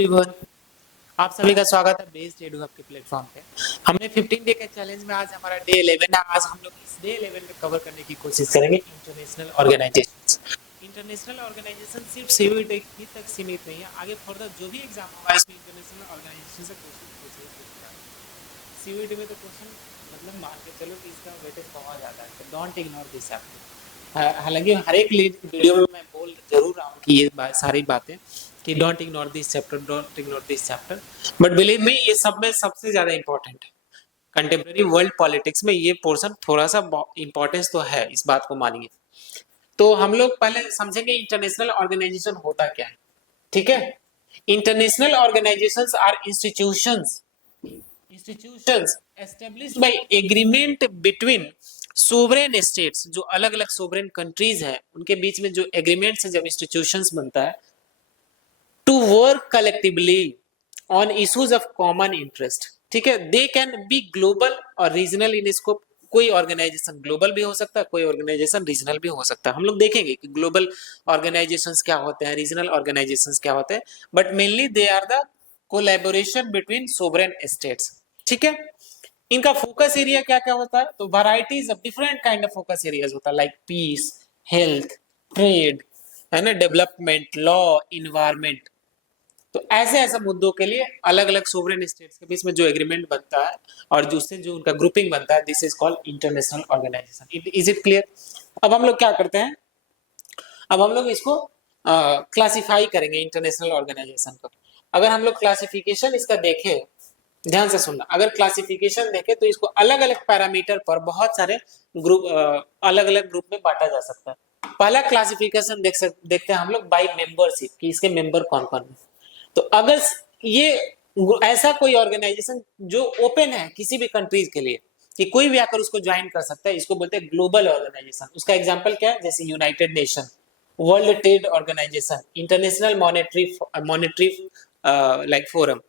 Everyone, आप सभी का स्वागत है बेस्ड एडू हब के प्लेटफॉर्म पे। हमने 15 डे के चैलेंज में आज हमारा डे 11 है। आज हम लोग इस डे 11 में कवर करने की कोशिश करेंगे इंटरनेशनल ऑर्गेनाइजेशंस। इंटरनेशनल ऑर्गेनाइजेशन सिर्फ सीयूईटी ही तक सीमित नहीं है, आगे फर्दर जो भी एग्जाम होगा इसमें इंटरनेशनल ऑर्गेनाइजेशन से क्वेश्चन पूछे। सीयूईटी में तो क्वेश्चन मतलब मान के चलो कि इसका वेटेज बहुत ज़्यादा है, तो डोंट इग्नोर दिस चैप्टर। हालांकि हर एक वीडियो में मैं बोल जरूर रहा हूँ कि ये सारी बातें कि don't ignore this chapter, don't ignore this chapter, but believe me ये सब में सबसे ज्यादा इंपॉर्टेंट है। कंटेम्प्रेरी वर्ल्ड पॉलिटिक्स में ये पोर्शन थोड़ा सा इंपॉर्टेंस तो है, इस बात को मानिए। तो हम लोग पहले समझेंगे इंटरनेशनल ऑर्गेनाइजेशन होता क्या है। ठीक है, international organisations are institutions established by agreement between sovereign states. जो अलग अलग सोवरेन कंट्रीज है उनके बीच में जो एग्रीमेंट से जब इंस्टीट्यूशंस बनता है to work collectively on issues of common interest. ठीक है, दे कैन बी ग्लोबल और रीजनल इन स्कोप। कोई ऑर्गेनाइजेशन ग्लोबल भी हो सकता है, कोई ऑर्गेनाइजेशन रीजनल भी हो सकता है। हम लोग देखेंगे कि ग्लोबल ऑर्गेनाइजेशंस क्या होते हैं, रीजनल ऑर्गेनाइजेशंस क्या होते हैं, but mainly they are the collaboration between sovereign states. ठीक है, इनका फोकस एरिया क्या क्या होता है, तो varieties of different kind of focus areas होता है, लाइक पीस, हेल्थ, ट्रेड, है ना, डेवलपमेंट, लॉ, इन्वायरमेंट। तो ऐसे ऐसे मुद्दों के लिए अलग अलग सोवरेन स्टेट्स के बीच में जो एग्रीमेंट बनता है और जिससे जो उनका ग्रुपिंग बनता है, this is called international organisation. Is it clear? अब हम लोग क्या करते हैं, अब हम लोग इसको क्लासिफाई करेंगे इंटरनेशनल ऑर्गेनाइजेशन को। अगर हम लोग क्लासिफिकेशन इसका देखें, ध्यान से सुनना, अगर क्लासिफिकेशन देखें तो इसको अलग अलग पैरामीटर पर बहुत सारे ग्रुप अलग अलग ग्रुप में बांटा जा सकता है। पहला क्लासिफिकेशन देखते हैं हम लोग बाय मेंबरशिप, कि इसके मेंबर कौन कौन है। तो अगर ये ऐसा कोई ऑर्गेनाइजेशन जो ओपन है किसी भी कंट्रीज के लिए कि कोई भी आकर उसको ज्वाइन कर सकता है, इसको बोलते हैं ग्लोबल ऑर्गेनाइजेशन। उसका एग्जांपल क्या है, जैसे United Nation, World Trade Organisation, International Monetary like forum.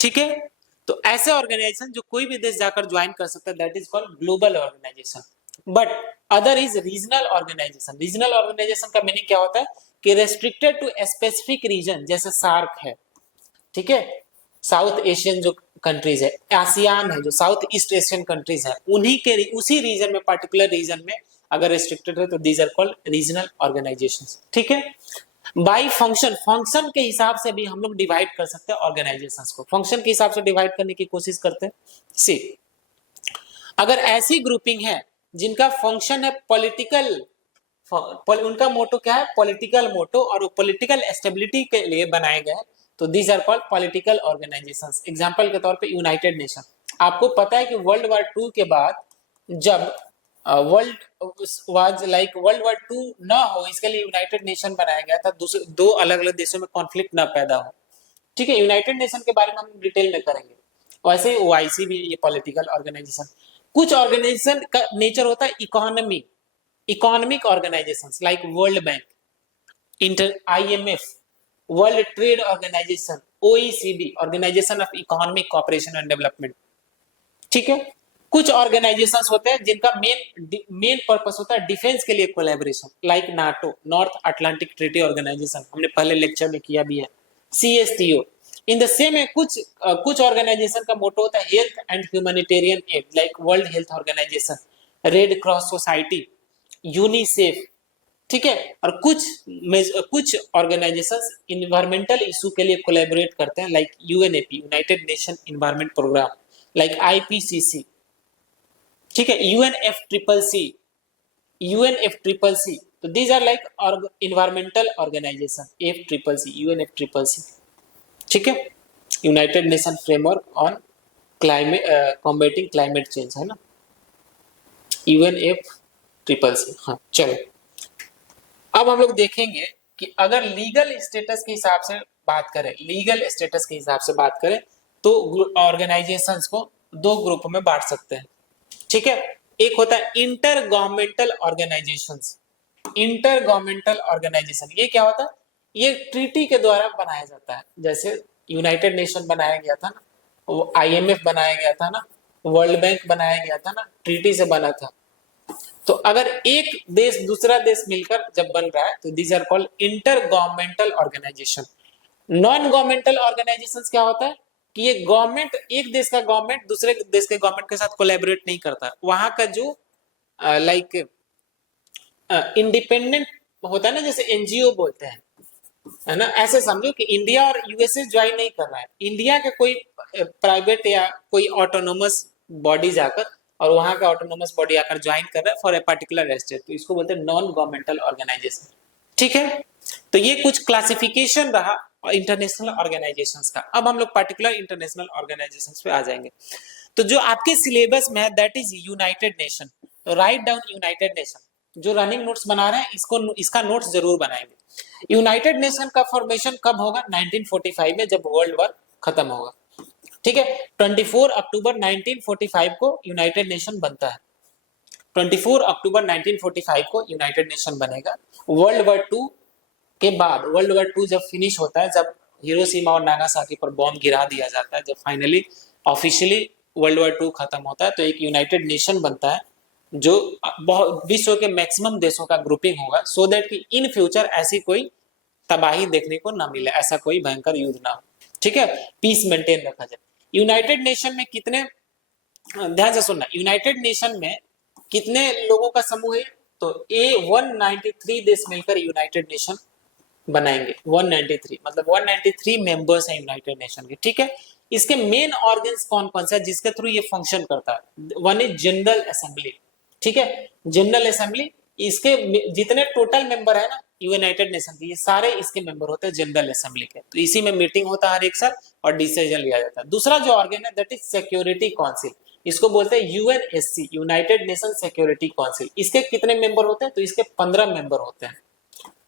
ठीक है, तो ऐसे ऑर्गेनाइजेशन जो कोई भी देश जाकर ज्वाइन कर सकता है, that is called global organisation. But other is regional organisation. Regional organisation का मीनिंग क्या होता है कि रेस्ट्रिक्टेड टू स्पेसिफिक रीजन, जैसे सार्क है, ठीक है, साउथ एशियन जो कंट्रीज है, आसियान है जो साउथ ईस्ट एशियन कंट्रीज है, उन्हीं के उसी रीजन में, पर्टिकुलर रीजन में अगर रेस्ट्रिक्टेड है तो these are called regional organisations. ठीक है, बाय फंक्शन, फंक्शन के हिसाब से भी हम लोग डिवाइड कर सकते हैं ऑर्गेनाइजेशंस को। फंक्शन के हिसाब से डिवाइड करने की कोशिश करते हैं। सी, अगर ऐसी ग्रुपिंग है जिनका फंक्शन है पॉलिटिकल, उनका मोटो क्या है, पॉलिटिकल मोटो, और वो पॉलिटिकल स्टेबिलिटी के लिए बनाए गए, तो these are called political organisations. Example के तौर पे यूनाइटेड नेशन। आपको पता है कि वर्ल्ड वार 2 के बाद जब world was like world war 2 ना हो, इसके लिए यूनाइटेड नेशन बनाया गया था, दो अलग अलग देशों में कॉन्फ्लिक्ट ना पैदा हो। ठीक है, यूनाइटेड नेशन के बारे में हम डिटेल में करेंगे। वैसे ओआईसी भी ये पॉलिटिकल ऑर्गेनाइजेशन। कुछ ऑर्गेनाइजेशन का नेचर होता है economy, economic organisations like World Bank, inter IMF, World Trade Organisation, OECD, Organisation of Economic Cooperation and Development. ठीक है, कुछ ऑर्गेनाइजेशंस होते हैं जिनका मेन पर्पस होता है डिफेंस के लिए collaboration, like NATO, North Atlantic Treaty Organisation, हमने पहले लेक्चर में किया भी है, सीएसटीओ। इन द सेम है कुछ ऑर्गेनाइजेशन का मोटो होता है health and humanitarian aid, like World Health Organisation, Red Cross Society, UNICEF. ठीक है, और कुछ ऑर्गेनाइजेशंस इन्वायरमेंटल इशू के लिए कोलैबोरेट करते हैं, like UNEP, United Nation environment programme, like IPCC. ठीक है, यूएनएफ ट्रिपल सी, तो these are like environmental organisation, UNF triple C. ठीक है, United Nation framework on climate combating climate change, है ना, यूएनएफ ट्रिपल सी। हाँ चलो, अब हम लोग देखेंगे कि अगर लीगल स्टेटस के हिसाब से बात करें, लीगल स्टेटस के हिसाब से बात करें तो ऑर्गेनाइजेशंस को दो ग्रुप में बांट सकते हैं। ठीक है, एक होता है inter governmental organisations. Inter governmental organisation ये क्या होता है, ये ट्रीटी के द्वारा बनाया जाता है। जैसे यूनाइटेड नेशन बनाया गया था ना, वो आईएमएफ बनाया गया था ना, वर्ल्ड बैंक बनाया गया था ना, ट्रीटी से बना था। तो अगर एक देश दूसरा देश मिलकर जब बन रहा है तो these are called inter governmental organisation. Non governmental organisations क्या होता है कि ये गवर्नमेंट, एक देश का गवर्नमेंट दूसरे देश के गवर्नमेंट के साथ कोलैबोरेट नहीं करता, वहां का जो लाइक इंडिपेंडेंट होता है ना, जैसे एनजीओ बोलते हैं, है ना, ऐसे समझो कि इंडिया और यूएसए ज्वाइन नहीं कर रहा है, इंडिया का कोई प्राइवेट या कोई ऑटोनोमस बॉडी जाकर और वहां का ऑटोनोमस बॉडी आकर ज्वाइन कर रहा है फॉर ए पर्टिकुलर स्टेट, तो इसको बोलते हैं नॉन गवर्नमेंटल ऑर्गेनाइजेशन। ठीक है, तो ये कुछ क्लासिफिकेशन रहा इंटरनेशनल ऑर्गेनाइजेशंस का। अब हम लोग पर्टिकुलर इंटरनेशनल ऑर्गेनाइजेशंस पे आ जाएंगे। तो जो आपके सिलेबस में है दैट इज यूनाइटेड नेशन, तो राइट डाउन यूनाइटेड नेशन। जो रनिंग नोट्स बना रहे हैं इसको, इसका नोट्स जरूर बनाएंगे। यूनाइटेड नेशन का फॉर्मेशन कब होगा? 1945 में, जब वर्ल्ड वॉर खत्म होगा। ठीक है, 24 अक्टूबर 1945 को यूनाइटेड नेशन बनता है। 24 अक्टूबर 1945 को यूनाइटेड नेशन बनेगा। वर्ल्ड वॉर 2 के बाद, वर्ल्ड वॉर 2 जब फिनिश होता है, जब हिरोशिमा और नागासाकी पर बॉम्ब गिरा दिया जाता है, जब फाइनली ऑफिशियली वर्ल्ड वॉर 2 खत्म होता है, तो एक यूनाइटेड नेशन बनता है जो विश्व के मैक्सिमम देशों का ग्रुपिंग होगा, सो दैट कि इन फ्यूचर ऐसी कोई तबाही देखने को ना मिले, ऐसा कोई भयंकर युद्ध ना हो। ठीक है, पीस मेंटेन रखा जाए। यूनाइटेड नेशन में कितने, ध्यान से सुनना, यूनाइटेड नेशन में कितने लोगों का समूह है? तो ए 193 देश मिलकर यूनाइटेड नेशन बनाएंगे। 193 मतलब 193 मेंबर्स हैं यूनाइटेड नेशन के। ठीक है, इसके मेन ऑर्गन्स कौन कौन से हैं जिसके थ्रू ये फंक्शन करता है? One is general assembly. ठीक है, जनरल असेंबली, इसके जितने टोटल मेंबर है ना यूनाइटेड नेशन के, ये सारे इसके मेंबर होते हैं जनरल असेंबली के। तो इसी में मीटिंग होता है हर एक साल और डिसीजन लिया जाता है। दूसरा जो ऑर्गन है दैट इज सिक्योरिटी काउंसिल, इसको बोलते हैं UNSC, United nation security council. इसके कितने मेंबर होते हैं? तो इसके 15 मेंबर होते हैं,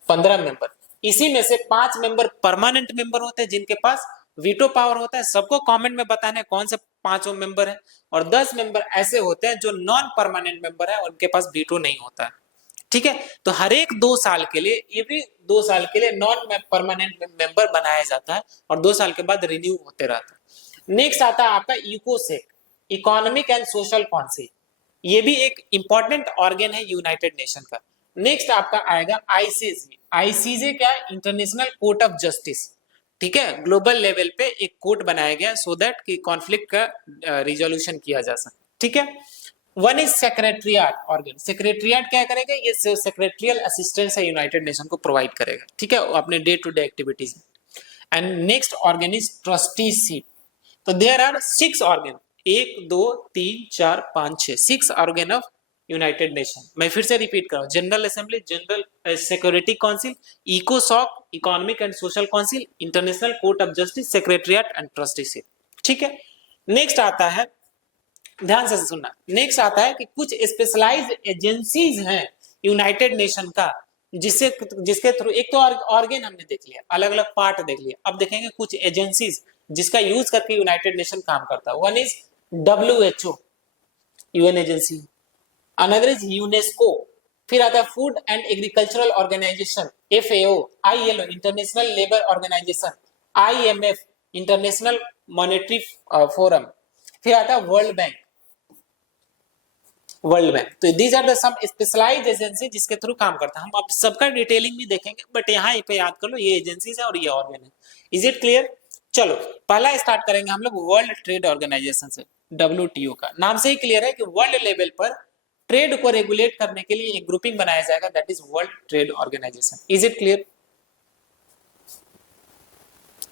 15 मेंबर। इसी में से 5 मेंबर परमानेंट मेंबर होते हैं जिनके पास वीटो पावर होता है। सबको कमेंट में बताना है कौन से 5 मेंबर है। और 10 मेंबर ऐसे होते हैं जो नॉन परमानेंट मेंबर है, उनके पास वीटो नहीं होता है। ठीक है, तो हर एक 2 साल के लिए, एवरी 2 साल के लिए नॉन परमानेंट मेंबर बनाया जाता है और 2 साल के बाद रिन्यू होते रहता है। नेक्स्ट आता है आपका इकोसेक, इकोनॉमिक एंड सोशल काउंसिल। ये भी एक इंपॉर्टेंट ऑर्गन है यूनाइटेड नेशन का। नेक्स्ट आपका आएगा आईसीजे। आईसीजे क्या है? International court of justice. ठीक है, ग्लोबल लेवल पे एक कोर्ट बनाया गया सो दैट कि कॉन्फ्लिक्ट का रिजोल्यूशन किया जा सके। ठीक है, वन इज सेक्रेटरियाट ऑर्गन। सेक्रेटरियाट क्या करेगा? ये सेक्रेटरियल असिस्टेंस है यूनाइटेड नेशन को प्रोवाइड करेगा। ठीक है, अपने डे टू डे एक्टिविटीज में। And next organ is trusteeship. तो there are 6 organ, 1 2 3 4 5 6, 6 organ of United Nation. मैं फिर से रिपीट कर रहा हूं, general assembly, general security council, इकोसॉक, economic and social council, international court of justice, secretariat and trusteeship. ठीक है, नेक्स्ट आता है, ध्यान से सुनना, नेक्स्ट आता है कि कुछ स्पेशलाइज्ड एजेंसीज हैं यूनाइटेड नेशन का, जिसके थ्रू, एक तो ऑर्गन हमने देख लिया, अलग अलग पार्ट देख लिया, अब देखेंगे कुछ एजेंसीज जिसका यूज करके यूनाइटेड नेशन काम करता है। One is WHO, UN agency. Another is UNESCO. फिर आता है food and agricultural organisation, FAO, ILO, International Labour Organisation, IMF, International Monetary forum. फिर आता है वर्ल्ड बैंक, वर्ल्ड बैंक। तो these are the some specialised agency जिसके through काम करता है। हम अब सबका डिटेलिंग भी देखेंगे, बट यहाँ पे याद कर लो ये एजेंसीज है और ये ऑर्गन है। Is it clear? चलो पहला स्टार्ट करेंगे हम लोग वर्ल्ड ट्रेड ऑर्गेनाइजेशन से, WTO का। नाम से ही क्लियर है कि वर्ल्ड लेवल पर ट्रेड को रेगुलेट करने के लिए एक ग्रुपिंग बनाया जाएगा, that is World Trade Organisation. Is it clear?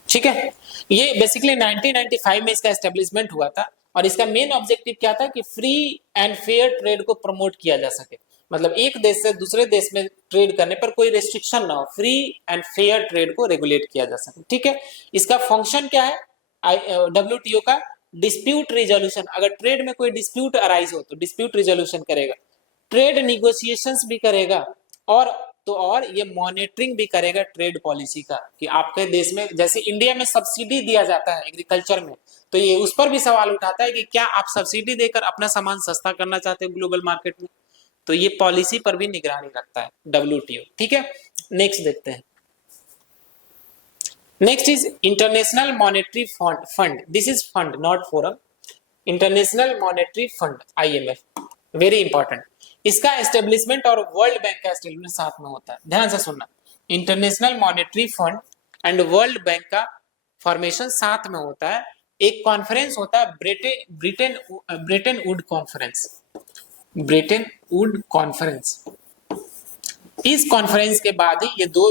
ठीक है, ये बेसिकली 1995 में इसका एस्टेब्लिशमेंट हुआ था और इसका मेन ऑब्जेक्टिव क्या था कि फ्री एंड फेयर ट्रेड को प्रमोट किया जा सके। मतलब एक देश से दूसरे देश में ट्रेड करने पर कोई रेस्ट्रिक्शन ना हो, फ्री एंड फेयर ट्रेड को रेगुलेट किया जा सके। ठीक है, इसका फंक्शन क्या है WTO का? Dispute resolution. अगर ट्रेड में कोई डिस्प्यूट अराइज हो तो डिस्प्यूट रिजोल्यूशन करेगा, ट्रेड निगोशिएशंस भी करेगा, और ये मॉनिटरिंग भी करेगा ट्रेड पॉलिसी का कि आपके देश में, जैसे इंडिया में सब्सिडी दिया जाता है एग्रीकल्चर में, तो ये उस पर भी सवाल उठाता है कि क्या आप सब्सिडी देकर अपना सामान सस्ता करना चाहते हो ग्लोबल मार्केट में? तो ये पॉलिसी पर भी निगरानी रखता है WTO। ठीक है, नेक्स्ट देखते हैं। Next is international monetary fund. This is fund not forum. International monetary fund, IMF, very important. इसका एस्टेब्लिशमेंट और वर्ल्ड बैंक का एस्टेब्लिशमेंट साथ में होता है। ध्यान से सुनना, international monetary fund and world bank का फॉर्मेशन साथ में होता है। एक कॉन्फ्रेंस होता है Brayton would conference, Brayton would conference. इस कॉन्फ्रेंस के बाद ही ये दो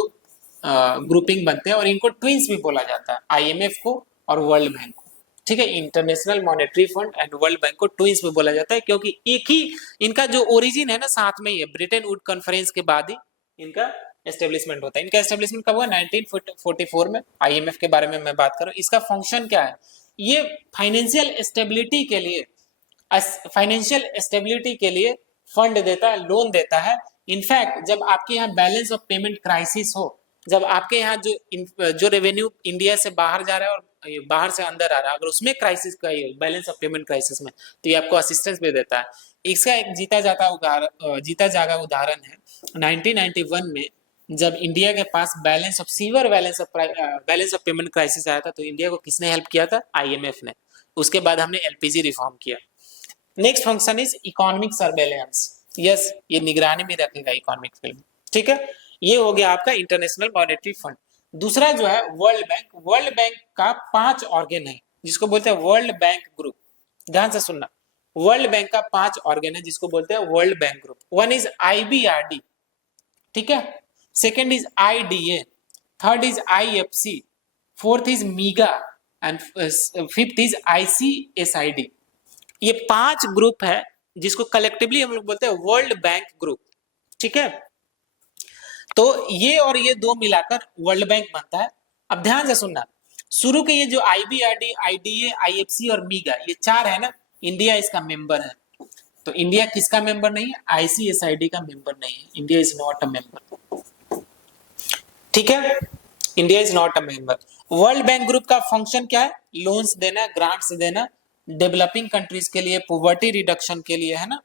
ग्रुपिंग बनते हैं और इनको ट्विंस भी बोला जाता है, आईएमएफ को और वर्ल्ड बैंक को। ठीक है, international monetary fund and world bank को ट्विंस भी बोला जाता है क्योंकि एक ही इनका जो ओरिजिन है ना साथ में ही है। ब्रिटेन वुड कॉन्फ्रेंस के बाद ही इनका एस्टेब्लिशमेंट होता है। इनका एस्टेब्लिशमेंट कब हुआ? 1944 में। आईएमएफ के बारे में मैं बात करूं, इसका फंक्शन क्या है? ये फाइनेंशियल स्टेबिलिटी के लिए फंड देता है, लोन देता है। इनफैक्ट जब आपके यहाँ बैलेंस ऑफ पेमेंट क्राइसिस हो, जब आपके यहाँ जो रेवेन्यू इंडिया से बाहर जा रहा है और बाहर से अंदर आ रहा है, अगर उसमें क्राइसिस का ही बैलेंस ऑफ पेमेंट क्राइसिस में, तो ये आपको असिस्टेंस भी देता है। इसका एक जीता जागा उदाहरण है 1991 में, जब इंडिया के पास severe balance of payment crisis आया था, तो इंडिया को किसने हेल्प किया था? आईएमएफ ने। उसके बाद हमने एलपीजी रिफॉर्म किया। Next function is economic surveillance. Yes, ये निगरानी में रखेगा इकोनॉमिक फील्ड। ठीक है, ये हो गया आपका इंटरनेशनल मॉनेटरी फंड। दूसरा जो है वर्ल्ड बैंक। वर्ल्ड बैंक का 5 ऑर्गन है जिसको बोलते हैं वर्ल्ड बैंक ग्रुप। ध्यान से सुनना, वर्ल्ड बैंक का 5 ऑर्गन है जिसको बोलते हैं World Bank group. One is IBRD, ठीक है, second is IDA, third is IFC, fourth is MIGA and fifth is ICSID. ये 5 ग्रुप है जिसको कलेक्टिवली हम लोग बोलते हैं वर्ल्ड बैंक ग्रुप। ठीक है, तो ये और ये दो मिलाकर वर्ल्ड बैंक बनता है। अब ध्यान से सुनना, शुरू के ये जो आईबीआरडी, आईडीए, आईएफसी और मीगा, ये 4 है ना, इंडिया इसका मेंबर है। तो इंडिया किसका मेंबर नहीं है? आईसीएसआईडी का मेंबर नहीं है। India is not a member. ठीक है, India is not a member. World Bank group का फंक्शन क्या है? लोन्स देना, ग्रांट्स देना, डेवलपिंग कंट्रीज के लिए, पॉवर्टी रिडक्शन के लिए, है ना।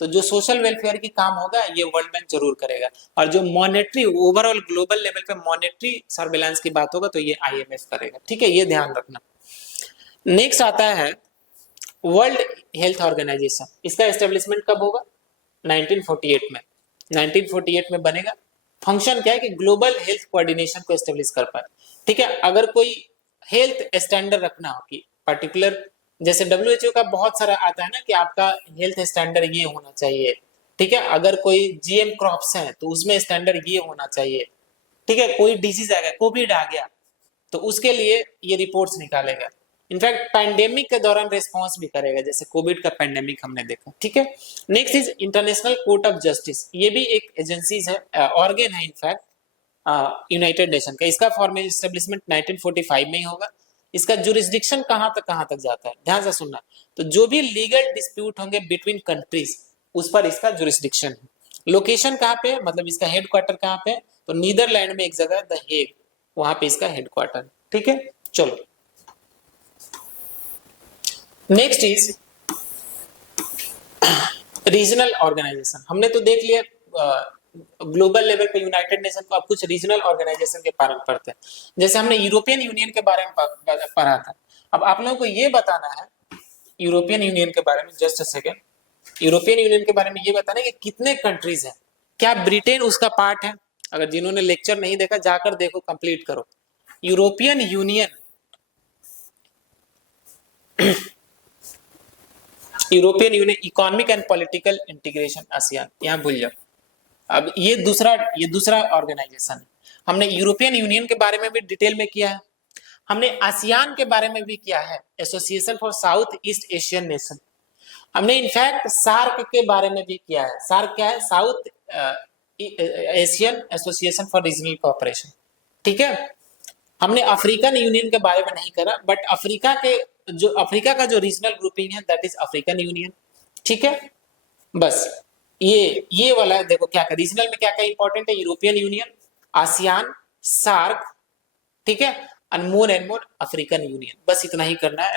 तो जो सोशल वेलफेयर की काम होगा ये वर्ल्ड बैंक जरूर करेगा। और जो मॉनेटरी ओवरऑल ग्लोबल लेवल पे मॉनेटरी सर्वेलेंस की बात होगा तो ये आईएमएफ करेगा। ठीक है, ये ध्यान रखना। नेक्स्ट आता है वर्ल्ड हेल्थ ऑर्गेनाइजेशन। इसका एस्टेब्लिशमेंट कब होगा? 1948 में। 1948 में बनेगा। फंक्शन क्या है कि ग्लोबल हेल्थ कोऑर्डिनेशन को एस्टेब्लिश कर पाए। ठीक है, अगर कोई हेल्थ स्टैंडर्ड रखना हो कि पर्टिकुलर, जैसे डब्ल्यूएचओ का बहुत सारा आता है ना कि आपका हेल्थ स्टैंडर्ड ये होना चाहिए। ठीक है, अगर कोई जीएम क्रॉप्स है तो उसमें स्टैंडर्ड ये होना चाहिए। ठीक है, कोई डिजीज आ गया, कोविड आ गया, तो उसके लिए ये रिपोर्ट्स निकालेगा। इनफैक्ट पैंडेमिक के दौरान रिस्पॉन्स भी करेगा, जैसे कोविड का पैंडेमिक हमने देखा। ठीक है, next is international court of justice. ये भी एक एजेंसीज है, ऑर्गन है इनफैक्ट यूनाइटेड नेशन का। इसका फॉर्मल एस्टेब्लिशमेंट 1945 में ही होगा। इसका जुरिस्डिक्शन कहां तक जाता है? ध्यान से सुनना, तो जो भी लीगल डिस्प्यूट होंगे बिटवीन कंट्रीज उस पर इसका जुरिस्डिक्शन है। लोकेशन कहां पे है? मतलब इसका हेडक्वार्टर कहां पे है? तो नीदरलैंड में एक जगह द हेग, वहां पे इसका हेडक्वार्टर। ठीक है, चलो नेक्स्ट इज रीजनल ऑर्गेनाइजेशन। हमने तो देख लिया ग्लोबल लेवल पे यूनाइटेड नेशन को। अब कुछ रीजनल ऑर्गेनाइजेशन के बारे में पढ़ते हैं। जैसे हमने यूरोपियन यूनियन के बारे में पढ़ा था। अब आप लोगों को ये बताना है यूरोपियन यूनियन के बारे में, just a second, European union के बारे में ये बताना है कि कितने कंट्रीज हैं। क्या ब्रिटेन उसका पार्ट है? अगर जिन्होंने लेक्चर नहीं देखा जाकर देखो, कंप्लीट करो। European union European union economic and political integration ASEAN, यहां भूल जाओ। अब ये दूसरा ऑर्गेनाइजेशन है। हमने यूरोपियन यूनियन के बारे में भी डिटेल में किया है, हमने आसियान के बारे में भी किया है, association for south east Asian nation. हमने इनफैक्ट सार्क के बारे में भी किया है। सार्क क्या है? South Asian association for regional cooperation. ठीक है, हमने अफ्रीकन यूनियन के बारे में नहीं करा, बट अफ्रीका का जो रीजनल ग्रुपिंग है दैट इज अफ्रीकन यूनियन। ठीक है, बस ये वाला देखो क्या क्या रीजनल में क्या क्या इंपॉर्टेंट है। यूरोपियन यूनियन, आसियान, सार्क, ठीक है, एंड मोर अफ्रीकन यूनियन। बस इतना ही करना है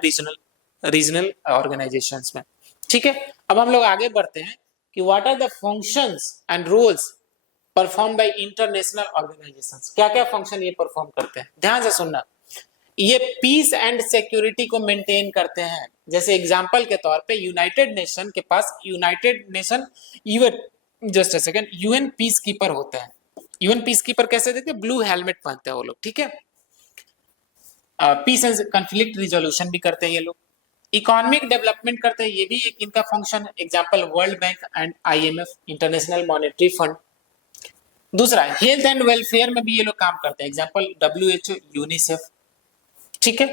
रीजनल ऑर्गेनाइजेशंस में। ठीक है, अब हम लोग आगे बढ़ते हैं कि what are the functions and roles perform by international organisations. क्या क्या फंक्शन ये परफॉर्म करते हैं? ध्यान से सुनना, ये पीस एंड सिक्योरिटी को मेंटेन करते हैं। जैसे एग्जांपल के तौर पे यूनाइटेड नेशन के पास just a second, UN peace keeper होते हैं। यूएन पीस कीपर कैसे देखते हैं? ब्लू हेलमेट पहनते हैं वो लोग। ठीक है, पीस एंड कॉन्फ्लिक्ट रिजोल्यूशन भी करते हैं ये लोग। इकोनॉमिक डेवलपमेंट करते हैं, ये भी एक इनका फंक्शन है। Example world bank and IMF, international monetary fund. दूसरा हेल्थ एंड वेलफेयर में भी ये लोग काम करते हैं। Example WHO, UNICEF. ठीक है,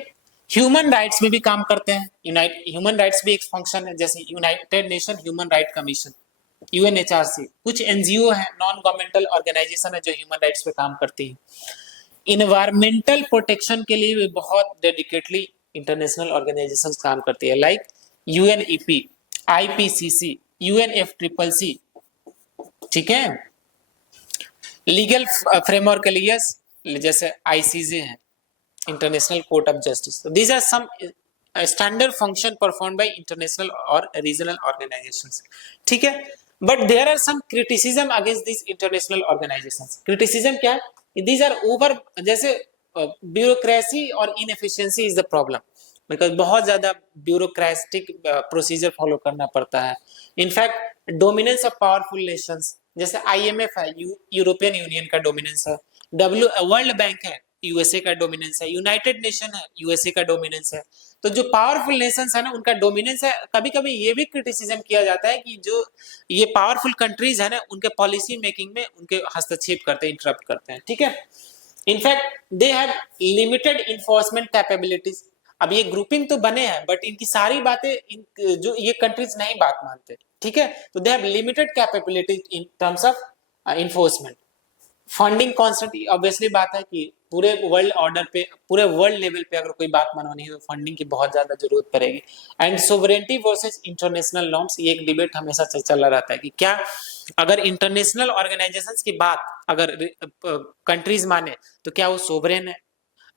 ह्यूमन राइट्स में भी काम करते हैं। ह्यूमन राइट्स भी एक फंक्शन है, जैसे United nation human right commission, UNHRC. कुछ एनजीओ है, नॉन गवर्नमेंटल ऑर्गेनाइजेशन है जो ह्यूमन राइट्स पे काम करती है। इन्वायरमेंटल प्रोटेक्शन के लिए भी बहुत डेडिकेटली इंटरनेशनल ऑर्गेनाइजेशंस काम करती है, लाइक यूएनईपी, आईपीसीसी, यूएनएफसीसीसी। ठीक है, लीगल फ्रेमवर्क के लिए जैसे आईसीजे है, International court of Justice. These are some standard function perform by international और रीजनल ऑर्गेनाइजेशंस। ठीक है, but there are some criticism against this international organisations. Criticism क्या है? दीज आर ओवर, जैसे ब्यूरोक्रेसी और inefficiency is the problem, because बहुत ज्यादा bureaucratic procedure follow करना पड़ता है। In fact dominance of powerful nations, जैसे आईएमएफ है, यूरोपियन यूनियन का डोमिनेंस है, वर्ल्ड बैंक है, यूएसए का डोमिनेंस है, यूनाइटेड नेशन है, यूएसए का डोमिनेंस है। तो जो पावरफुल नेशंस है ना, उनका डोमिनेंस है। कभी कभी ये भी क्रिटिसिज्म किया जाता है कि जो ये पावरफुल कंट्रीज है ना, उनके पॉलिसी मेकिंग में उनके हस्तक्षेप करते हैं, इंटरप्ट करते हैं। ठीक है, in fact they have limited enforcement capabilities. अब ये ग्रुपिंग तो बने हैं, बट इनकी सारी बातें जो ये कंट्रीज नहीं बात मानते। ठीक है, तो they have limited capabilities in terms of enforcement. Funding constant, obviously बात है कि पूरे वर्ल्ड ऑर्डर पे, पूरे वर्ल्ड लेवल पे अगर कोई बात मनवानी है तो फंडिंग की बहुत ज्यादा जरूरत पड़ेगी। And sovereignty versus international norms, ये एक डिबेट हमेशा चला रहता है कि क्या अगर इंटरनेशनल ऑर्गेनाइजेशंस की बात अगर कंट्रीज माने तो क्या वो सोवरेन है?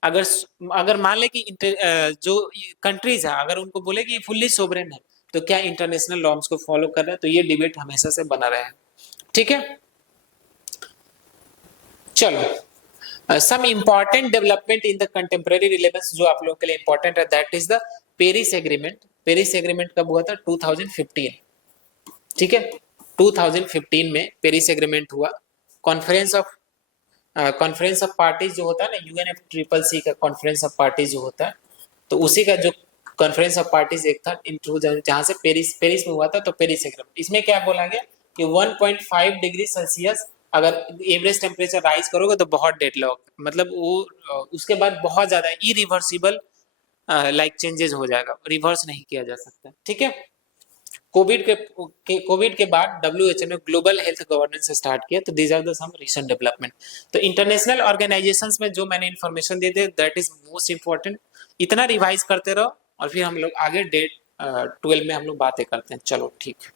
अगर मान ले कि जो कंट्रीज है अगर उनको बोले कि फुल्ली सोवरेन है, तो क्या इंटरनेशनल नॉर्म्स को फॉलो कर रहे हैं? तो ये डिबेट हमेशा से बना रहा है। ठीक है, चलो some important development in the contemporary relevance जो आप लोगों के लिए इंपॉर्टेंट है, that is the Paris agreement. Paris agreement कब हुआ था? 2015। ठीक है, 2015 में पेरिस एग्रीमेंट हुआ। कॉन्फ्रेंस ऑफ पार्टीज जो होता है ना, यूएनएफसीसीसी का कॉन्फ्रेंस ऑफ पार्टीज जो होता है, तो उसी का जो कॉन्फ्रेंस ऑफ पार्टीज एक था जहां से पेरिस में हुआ था। तो पेरिस एग्रीमेंट, इसमें क्या बोला गया कि 1.5 डिग्री सेल्सियस अगर एवरेज टेम्परेचर राइज करोगे तो बहुत डेडलॉक, मतलब वो उसके बाद बहुत ज्यादा इरिवर्सिबल लाइक चेंजेस हो जाएगा, रिवर्स नहीं किया जा सकता। ठीक है, कोविड के बाद डब्ल्यूएचओ ने ग्लोबल हेल्थ गवर्नेंस स्टार्ट किया। तो these are the some recent development. तो इंटरनेशनल ऑर्गेनाइजेशंस में जो मैंने इन्फॉर्मेशन दी थी, दैट इज मोस्ट इंपॉर्टेंट। इतना रिवाइज करते रहो और फिर हम लोग आगे डेट 12 में हम लोग बातें करते हैं। चलो ठीक है।